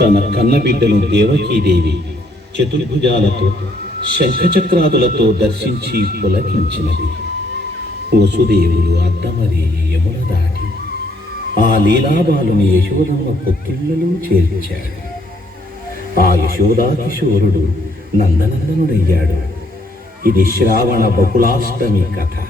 తన కన్నబిడ్డను దేవకీదేవి చతుర్భుజాలతో శంఖచక్రాదులతో దర్శించి పులకించినది. వసుదేవుడు అద్దమరి యమున దాటి ఆ లీలాబాలుని యశోదమ్మ పొత్తిళ్లలో చేర్చాడు. ఆ యశోదాకిశోరుడు నందనందనుడయ్యాడు. ఇది శ్రావణ బహుళాష్టమి కథ.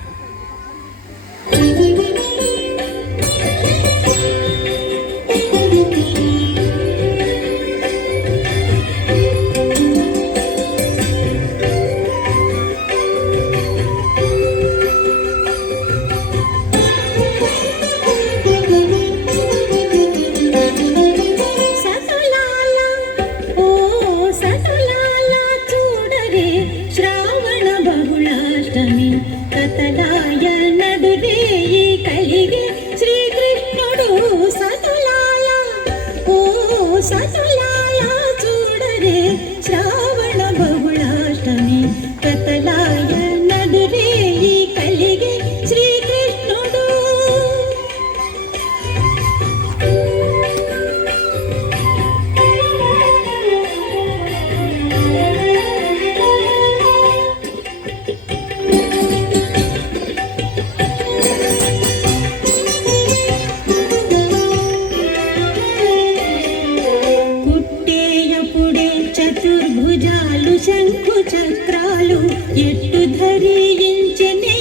చతుర్భుజాలు శంకు చక్రాలు ఎట్టు ధరించెనే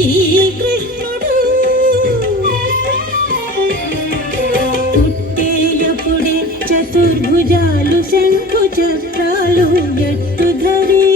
ఈ కృష్ణుడు. పుట్టేయపుడే చతుర్భుజాలు శంకు చక్రాలు ఎట్టు ధరి